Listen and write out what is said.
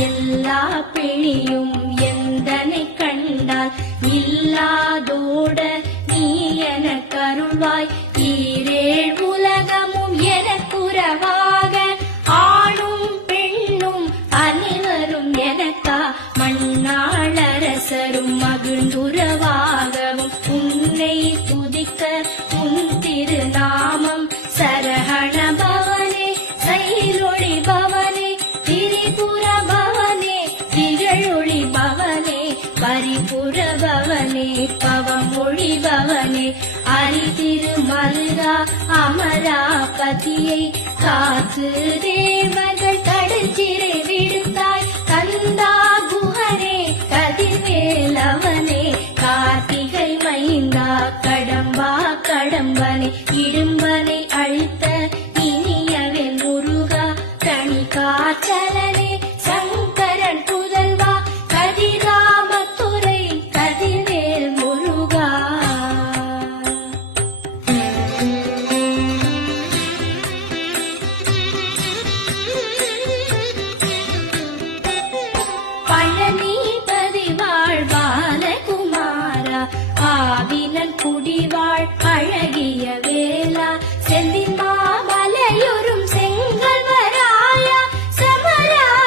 எல்லா பிணியும் எந்தனை கண்டால் இல்லாதோட நீ எனக்கு அருள்வாய். ஈரேழ் உலகமும் எனக்குறவாக ஆணும் பெண்ணும் அனைவரும் எனக்கா மண்ணாளரசரும் மகிழ்ந்துறவாகவும் உன்னை துதிக்க உன் திருநாமம் சரஹண பவனே சைலொளி பவனே திரிபுர பவனே திகழொளி பவனே பரிபுர பவனே பவமொழி பவனே அரிதிருமல்கா அமராபதியை காத்து தேவர்கள் கடற்சிறை விடுத்தாய் கந்தா குஹனே கதிர்வேலவனே கார்த்திகை மைந்தா கடம்பா கடம்பனை இடும்பனை அழித்த இனியவன் முருகா கனி காற்றலனே சங்கரன் புதல்வா கதிராமத்துறை கதிர்வேல் முருகா. பழனிபதி வாழ்வால குமாரா ஆவினன் குடிவாழ் அழகிய வேளா செல்லிமா